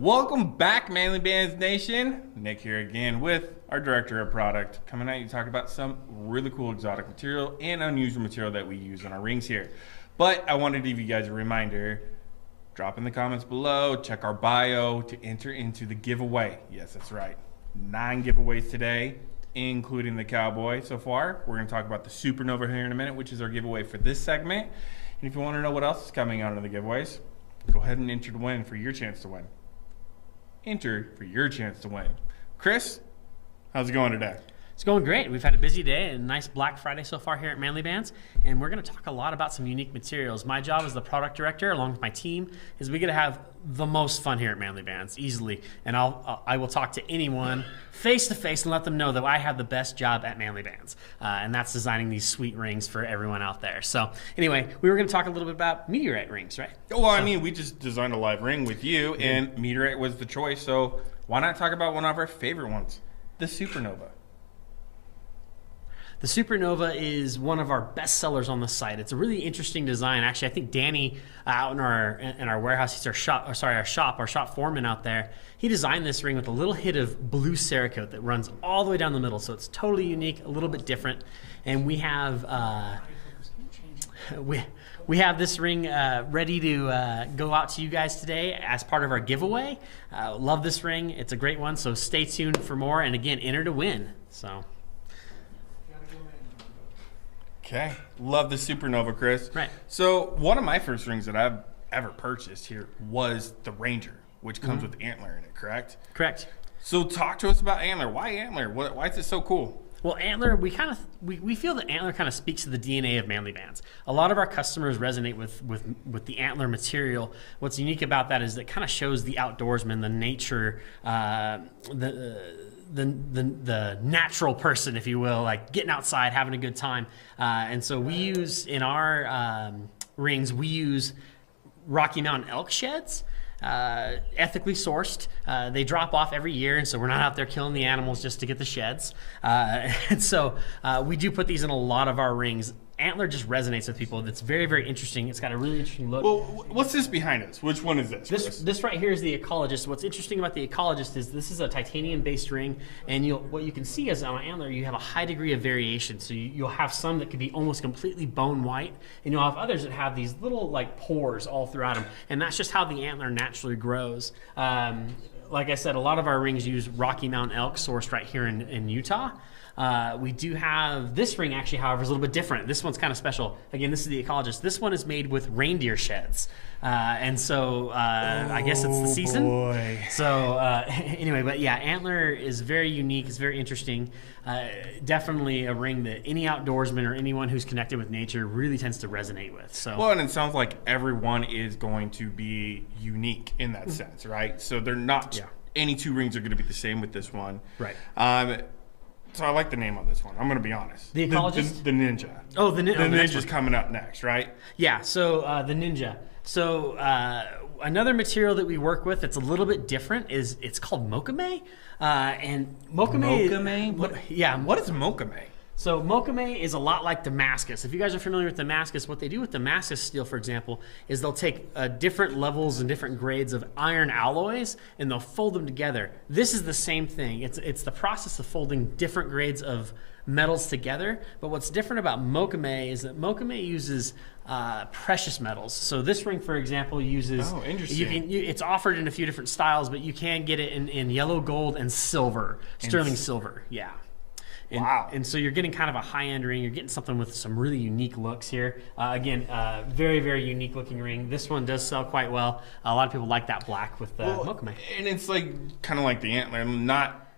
Welcome back, Manly Bands Nation. Nick here again with our director of product, coming at you to talk about some really cool exotic material and unusual material that we use on our rings here. But I wanted to give you guys a reminder. Drop in the comments below, check our bio to enter into the giveaway. Yes, that's right. 9 giveaways today, including the cowboy so far. We're going to talk about the supernova here in a minute, which is our giveaway for this segment. And if you want to know what else is coming out of the giveaways, go ahead and enter to win for your chance to win. Enter for your chance to win. Chris, how's it going today? It's going great. We've had a busy day and a nice Black Friday so far here at Manly Bands, and we're going to talk a lot about some unique materials. My job as the product director, along with my team, is we get to have the most fun here at Manly Bands, easily. And I will talk to anyone face to face and let them know that I have the best job at Manly Bands, and that's designing these sweet rings for everyone out there. So anyway, we were going to talk a little bit about meteorite rings, right? Well, I mean, we just designed a live ring with you, and meteorite was the choice. So why not talk about one of our favorite ones, the supernova? The Supernova is one of our best sellers on the site. It's a really interesting design. Actually, I think Danny out in our warehouse, he's our shop foreman out there. He designed this ring with a little hit of blue Cerakote that runs all the way down the middle. So it's totally unique, a little bit different. And we have we have this ring ready to go out to you guys today as part of our giveaway. Love this ring. It's a great one. So stay tuned for more. And again, enter to win. So. Okay, love the supernova, Chris. Right. So one of my first rings that I've ever purchased here was the Ranger, which comes with antler in it, correct? Correct. So talk to us about antler. Why antler? Why is it so cool? Well, antler, we feel that antler kind of speaks to the DNA of Manly Bands. A lot of our customers resonate with the antler material. What's unique about that is it kind of shows the outdoorsman, the nature, the natural person, if you will, like getting outside, having a good time. And so we use in our rings, we use Rocky Mountain elk sheds, ethically sourced. They drop off every year, and so we're not out there killing the animals just to get the sheds. And so we do put these in a lot of our rings. Antler just resonates with people. It's very, very interesting. It's got a really interesting look. Well, what's this behind us? Which one is this? This right here is the Ecologist. What's interesting about the Ecologist is this is a titanium-based ring, and what you can see is on an antler, you have a high degree of variation. So you'll have some that could be almost completely bone white, and you'll have others that have these little like pores all throughout them, and that's just how the antler naturally grows. Like I said, a lot of our rings use Rocky Mountain elk sourced right here in Utah. We do have this ring, actually, however, is a little bit different. This one's kind of special. Again, this is the Ecologist. This one is made with reindeer sheds. And so I guess it's the season. Boy. So anyway, but yeah, antler is very unique. It's very interesting. Definitely a ring that any outdoorsman or anyone who's connected with nature really tends to resonate with. So well, and it sounds like everyone is going to be unique in that sense, right? So they're not, any two rings are going to be the same with this one. Right. So I like the name on this one. I'm going to be honest. The Ecologist? The Ninja. Oh, the Ninja's coming up next, right? Yeah, so the Ninja. So another material that we work with that's a little bit different is it's called mokame. And mokame? What is mokame? So mokame is a lot like Damascus. If you guys are familiar with Damascus, what they do with Damascus steel, for example, is they'll take different levels and different grades of iron alloys, and they'll fold them together. This is the same thing. It's the process of folding different grades of metals together. But what's different about mokame is that mokame uses precious metals. So this ring, for example, uses. Oh, interesting. It's offered in a few different styles, but you can get it in yellow gold and silver, sterling silver. Yeah. Wow. And so you're getting kind of a high-end ring. You're getting something with some really unique looks here. Again, very, very unique looking ring. This one does sell quite well. A lot of people like that black with mokame. And it's like kind of like the antler. Not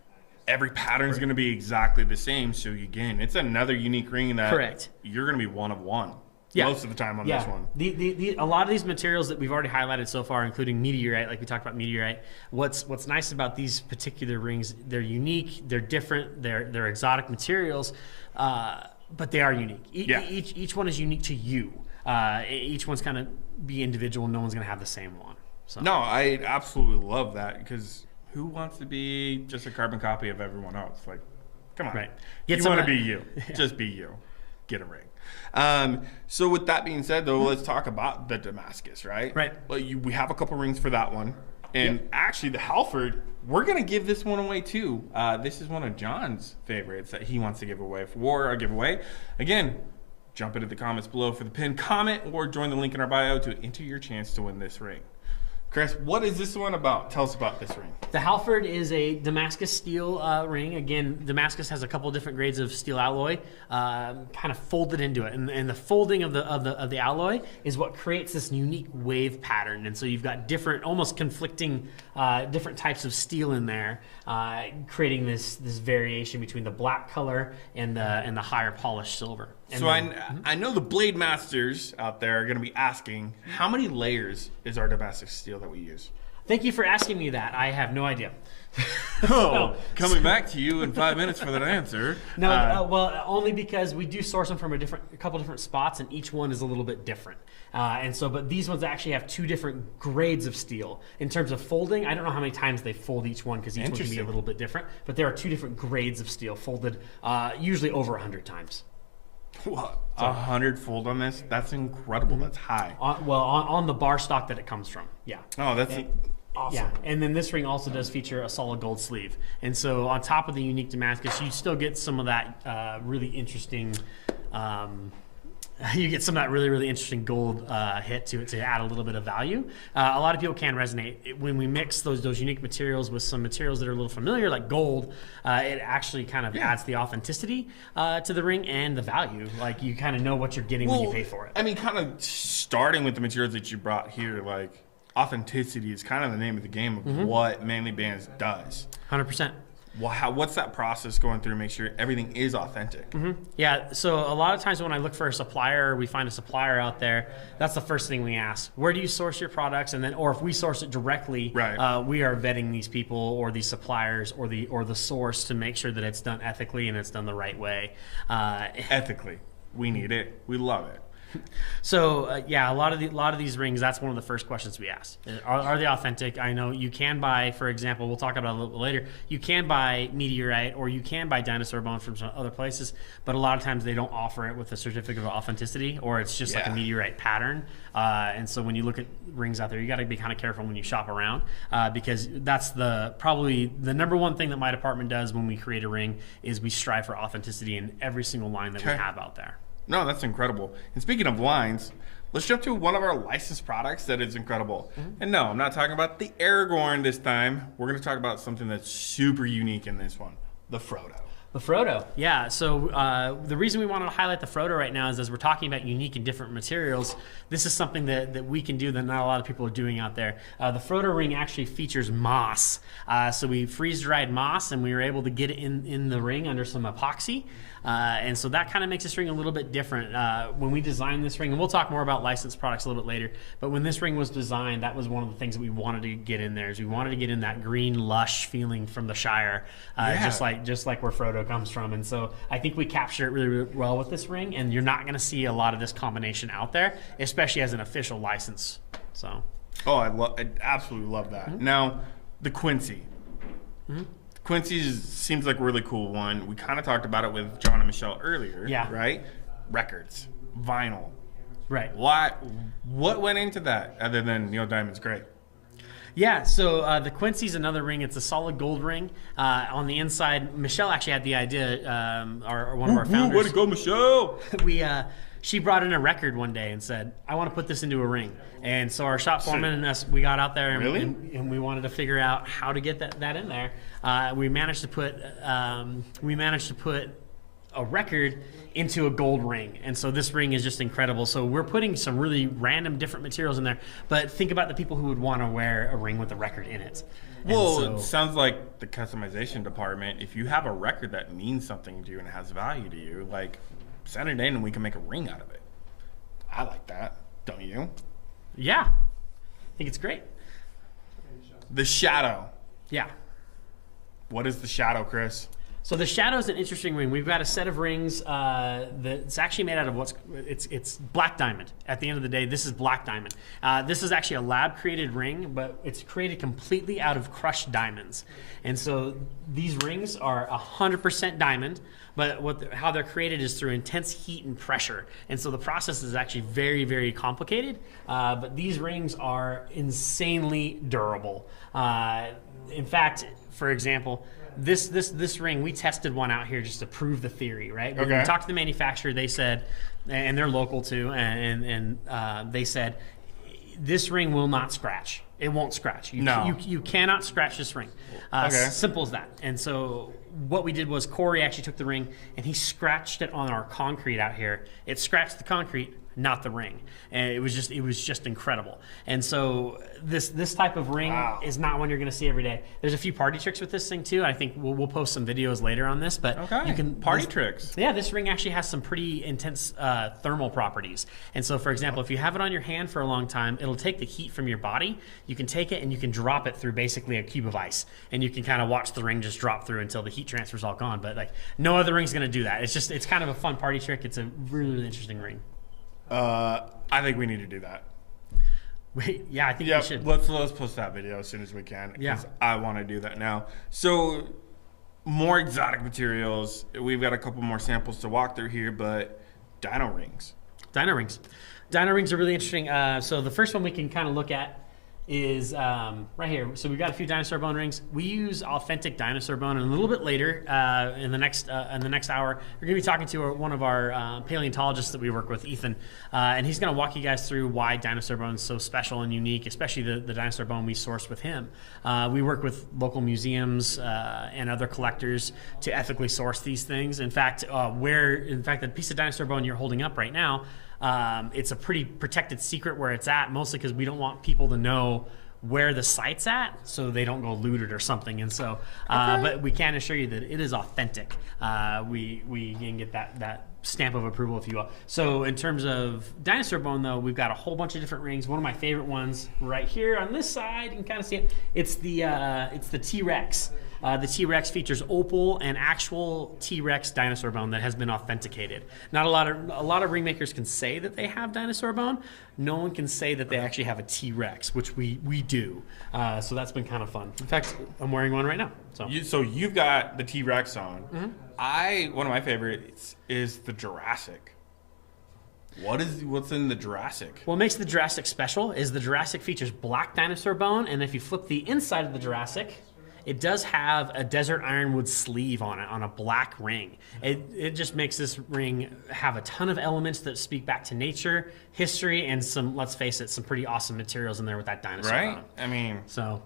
every pattern is going to be exactly the same. So again, it's another unique ring that correct. You're going to be one of one. Yeah. Most of the time on this one. A lot of these materials that we've already highlighted so far, including meteorite, like we talked about meteorite, what's nice about these particular rings, they're unique, they're different, they're exotic materials, but they are unique. Each one is unique to you. Each one's kind of be individual. No one's going to have the same one. So. No, I absolutely love that because who wants to be just a carbon copy of everyone else? Like, come on. Right. You want to be you. Yeah. Just be you. Get a ring. So with that being said, though, let's talk about the Damascus, right? Right. Well, we have a couple rings for that one. And actually, the Halford, we're going to give this one away too. This is one of John's favorites that he wants to give away for a giveaway. Again, jump into the comments below for the pinned comment or join the link in our bio to enter your chance to win this ring. Chris, what is this one about? Tell us about this ring. The Halford is a Damascus steel ring. Again, Damascus has a couple different grades of steel alloy, kind of folded into it, and the folding of the alloy is what creates this unique wave pattern. And so you've got different, almost conflicting, different types of steel in there, creating this variation between the black color and the higher polished silver. And so I know the blade masters out there are going to be asking, how many layers is our Damascus steel that we use? Thank you for asking me that. I have no idea. Coming back to you in 5 minutes for that answer. No, well, only because we do source them from a couple different spots, and each one is a little bit different. But these ones actually have two different grades of steel. In terms of folding, I don't know how many times they fold each one because each one can be a little bit different. But there are two different grades of steel folded, usually over 100 times. What? 100 fold on this? That's incredible. That's high. On the bar stock that it comes from. Yeah. Oh, that's awesome. Yeah, and then this ring also does feature a solid gold sleeve. And so on top of the unique Damascus, you still get some of that really interesting really interesting gold hit to add a little bit of value. A lot of people can resonate. When we mix those unique materials with some materials that are a little familiar, like gold, it actually kind of adds the authenticity to the ring and the value. Like, you kind of know what you're getting when you pay for it. I mean, kind of starting with the materials that you brought here, like, authenticity is kind of the name of the game of what Manly Bands does. 100%. What's that process going through to make sure everything is authentic? Yeah, so a lot of times when I look for a supplier, we find a supplier out there, that's the first thing we ask. Where do you source your products? And then, or if we source it directly, we are vetting these people or these suppliers or the source to make sure that it's done ethically and it's done the right way. Ethically, we need it. We love it. So a lot of these rings, that's one of the first questions we ask. Are they authentic? I know you can buy, for example, we'll talk about it a little bit later, you can buy meteorite or you can buy dinosaur bone from some other places, but a lot of times they don't offer it with a certificate of authenticity, or it's just like a meteorite pattern. And so when you look at rings out there, you got to be kind of careful when you shop around, because that's probably the number one thing that my department does when we create a ring is we strive for authenticity in every single line that we have out there. No, that's incredible. And speaking of lines, let's jump to one of our licensed products that is incredible. And no, I'm not talking about the Aragorn this time. We're going to talk about something that's super unique in this one, the Frodo. The Frodo, yeah. So the reason we wanted to highlight the Frodo right now is as we're talking about unique and different materials, this is something that we can do that not a lot of people are doing out there. The Frodo ring actually features moss. So we freeze-dried moss, and we were able to get it in the ring under some epoxy. And so that kind of makes this ring a little bit different. When we designed this ring, and we'll talk more about licensed products a little bit later, but when this ring was designed, that was one of the things that we wanted to get in there, is we wanted to get in that green, lush feeling from the Shire, just like where Frodo comes from. And so I think we capture it really, really well with this ring, and you're not going to see a lot of this combination out there, especially as an official license. So. Oh, I absolutely love that. Now, the Quincy. Quincy seems like a really cool one. We kind of talked about it with John and Michelle earlier, right? Records, vinyl. Right. What went into that other than Neil Diamond's great? Yeah, so the Quincy's another ring. It's a solid gold ring. On the inside, Michelle actually had the idea, one of our founders. Way to go, Michelle! She brought in a record one day and said, I want to put this into a ring. And so our shop foreman and us, we got out there and we wanted to figure out how to get that in there. We managed to put a record into a gold ring, and so this ring is just incredible. So we're putting some really random different materials in there, but think about the people who would want to wear a ring with a record in it. Well, it sounds like the customization department, if you have a record that means something to you and has value to you, like, send it in and we can make a ring out of it. I like that, don't you? Yeah, I think it's great. The Shadow. Yeah. What is the Shadow, Chris? So the Shadow is an interesting ring. We've got a set of rings that's actually made out of it's black diamond. At the end of the day, this is black diamond. This is actually a lab-created ring, but it's created completely out of crushed diamonds. And so these rings are 100% diamond, but how they're created is through intense heat and pressure. And so the process is actually very, very complicated. But these rings are insanely durable. In fact, for example, this ring, we tested one out here just to prove the theory, right? When we talked to the manufacturer, they said, and they're local too, and they said, this ring will not scratch. It won't scratch. You cannot scratch this ring. Simple as that. And so what we did was Corey actually took the ring and he scratched it on our concrete out here. It scratched the concrete, not the ring. And it was just incredible. And so this type of ring is not one you're going to see every day. There's a few party tricks with this thing too. I think we'll post some videos later on this, but you can party tricks. Yeah, this ring actually has some pretty intense thermal properties. And so, for example, if you have it on your hand for a long time, it'll take the heat from your body. You can take it and you can drop it through basically a cube of ice, and you can kind of watch the ring just drop through until the heat transfer's all gone. But like no other ring's going to do that. It's kind of a fun party trick. It's a really, really interesting ring. I think we need to do that. Yeah, I think we should. Let's post that video as soon as we can. Because I want to do that now. So more exotic materials. We've got a couple more samples to walk through here, but dino rings. Dino rings. Dino rings are really interesting. So the first one we can kind of look at is right here. So we've got a few dinosaur bone rings. We use authentic dinosaur bone, and a little bit later in the next hour, we're going to be talking to one of our paleontologists that we work with, Ethan, and he's going to walk you guys through why dinosaur bone is so special and unique, especially the dinosaur bone we sourced with him. We work with local museums and other collectors to ethically source these things. In fact, the piece of dinosaur bone you're holding up right now, it's a pretty protected secret where it's at, mostly because we don't want people to know where the site's at so they don't go loot it or something. And so, but we can assure you that it is authentic. We can get that stamp of approval, if you will. So in terms of dinosaur bone, though, we've got a whole bunch of different rings. One of my favorite ones right here on this side, you can kind of see it. It's the T-Rex. The T-Rex features opal and actual T-Rex dinosaur bone that has been authenticated. Not a lot of ring makers can say that they have dinosaur bone. No one can say that they actually have a T-Rex, which we do. So that's been kind of fun. In fact, I'm wearing one right now. So you've got the T-Rex on. Mm-hmm. One of my favorites is the Jurassic. What's in the Jurassic? What makes the Jurassic special is the Jurassic features black dinosaur bone, and if you flip the inside of the Jurassic, it does have a desert ironwood sleeve on it, on a black ring. It just makes this ring have a ton of elements that speak back to nature, history, and some, let's face it, some pretty awesome materials in there with that dinosaur. Right? Bone. I mean... So,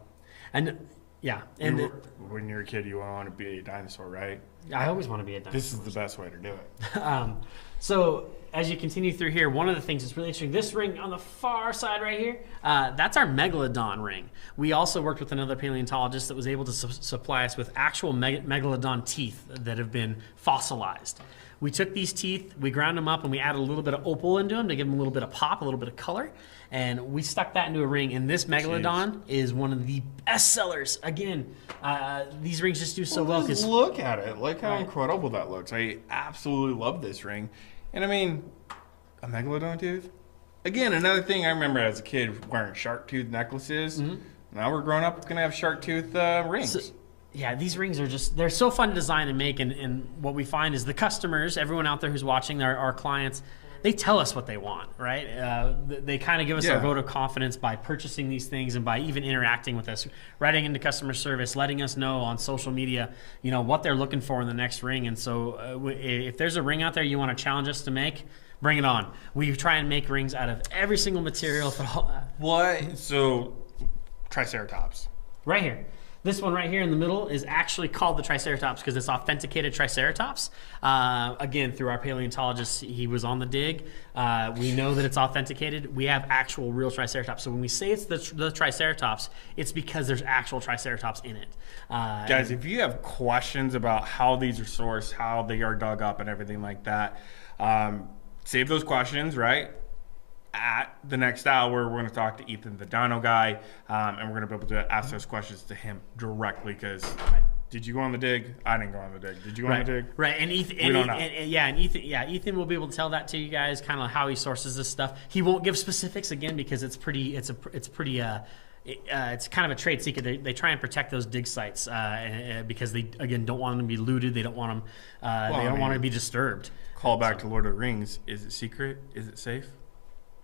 and yeah. And when you're a kid, you want to be a dinosaur, right? I always want to be a dinosaur. This is the best way to do it. So as you continue through here, one of the things that's really interesting, this ring on the far side right here, that's our megalodon ring. We also worked with another paleontologist that was able to supply us with actual megalodon teeth that have been fossilized. We took these teeth, we ground them up, and we added a little bit of opal into them to give them a little bit of pop, a little bit of color. And we stuck that into a ring, and this megalodon is one of the best sellers. Again, these rings just do so well. Just look at it. Look how incredible that looks. I absolutely love this ring. And I mean, a megalodon tooth? Again, another thing I remember as a kid wearing shark tooth necklaces. Mm-hmm. Now we're growing up, going to have shark tooth rings. Yeah, these rings are they're so fun to design and make. And what we find is the customers, everyone out there who's watching, our clients, they tell us what they want, right? They kind of give us a vote of confidence by purchasing these things and by even interacting with us, writing into customer service, letting us know on social media, what they're looking for in the next ring. And so if there's a ring out there you want to challenge us to make, bring it on. We try and make rings out of every single material. So, Triceratops. Right here. This one right here in the middle is actually called the Triceratops because it's authenticated Triceratops. Again, through our paleontologist, he was on the dig. We know that it's authenticated. We have actual real Triceratops. So when we say it's the Triceratops, it's because there's actual Triceratops in it. Guys, if you have questions about how these are sourced, how they are dug up and everything like that, save those questions, right? At the next hour, we're going to talk to Ethan, the dino guy, and we're going to be able to ask those questions to him directly because Did you go on the dig? I didn't go on the dig. Did you go on Right, the dig? right, and Ethan, We don't know. Ethan will be able to tell that to you guys, kind of how he sources this stuff. He won't give specifics again because it's pretty, it's kind of a trade secret. They try and protect those dig sites because they again don't want them to be looted. They don't want them, they don't want to be disturbed. Call back to Lord of the Rings. Is it secret? Is it safe?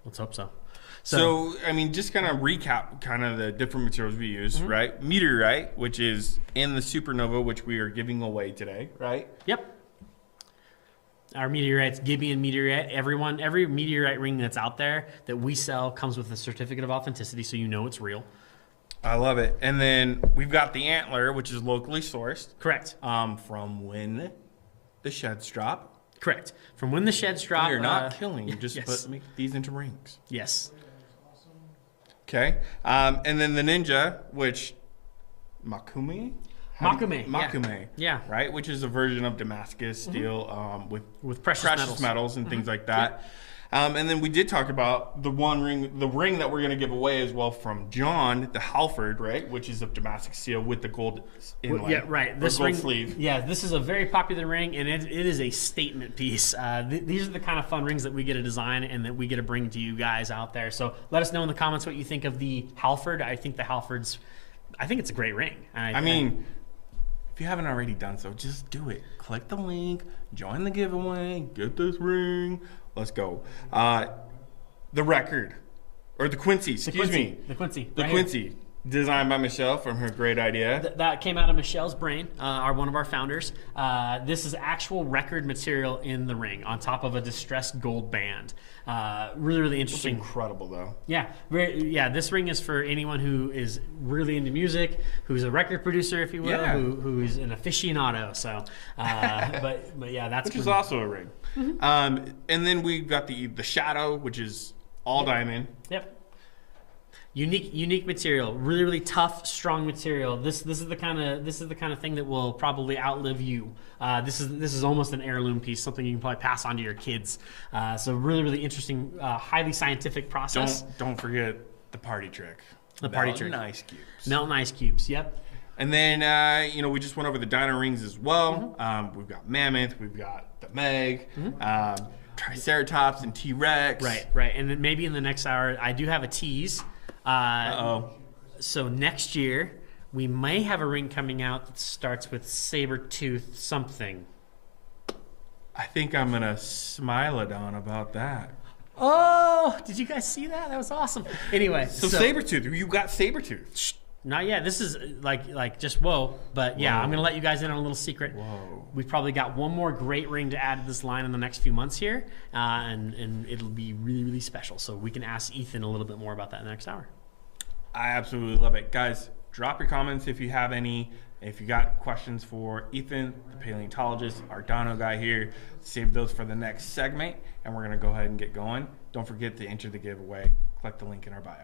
Let's hope so. So, I mean, just kind of recap kind of the different materials we use, right? Meteorite, which is in the supernova, which we are giving away today, right? Yep. Our meteorites, Gibeon meteorite, every meteorite ring that's out there that we sell comes with a certificate of authenticity, so you know it's real. I love it. And then we've got the antler, which is locally sourced. Correct. From when the sheds drop. Correct. From when the sheds drop. You're not killing. You just yes. make these into rings. Yes. Okay. And then the ninja, which Makume? Makume. Yeah. Right? Which is a version of Damascus steel with precious metals and things like that. And then we did talk about the ring that we're going to give away as well from John, the Halford, right? Which is of Damascus steel with the gold inlay. Yeah, right. This gold sleeve. Yeah, this is a very popular ring, and it is a statement piece. These are the kind of fun rings that we get to design and that we get to bring to you guys out there. So let us know in the comments what you think of the Halford. I think it's a great ring. I mean, if you haven't already done so, just do it. Click the link, join the giveaway, get this ring. Let's go. The record, or the Quincy, excuse me. The Quincy. The Quincy, designed by Michelle from her great idea. That came out of Michelle's brain, one of our founders. This is actual record material in the ring on top of a distressed gold band. Really, really interesting. It's incredible, though. Yeah, this ring is for anyone who is really into music, who's a record producer, if you will, who is an aficionado. So, but yeah, that's which is also a ring. And then we've got the shadow, which is all diamond. Yep. Unique material, really, really tough, strong material. This is the kind of thing that will probably outlive you. This is almost an heirloom piece, something you can probably pass on to your kids. So really, really interesting, highly scientific process. Don't forget the party trick. Melting ice cubes. Melting ice cubes. Yep. And then we just went over the dino rings as well. We've got mammoth, we've got the Meg, Triceratops, and T-Rex. Right. And then maybe in the next hour, I do have a tease. So next year, we may have a ring coming out that starts with saber-tooth something. I think I'm going to smilodon about that. Oh, did you guys see that? That was awesome. Anyway. So saber-tooth. You got saber-tooth. Shh, not yet. This is like just whoa. But yeah, I'm going to let you guys in on a little secret. Whoa. We've probably got one more great ring to add to this line in the next few months here. And it'll be really, really special. So we can ask Ethan a little bit more about that in the next hour. I absolutely love it. Guys, drop your comments if you have any. If you got questions for Ethan, the paleontologist, our dino guy here, save those for the next segment. And we're going to go ahead and get going. Don't forget to enter the giveaway. Click the link in our bio.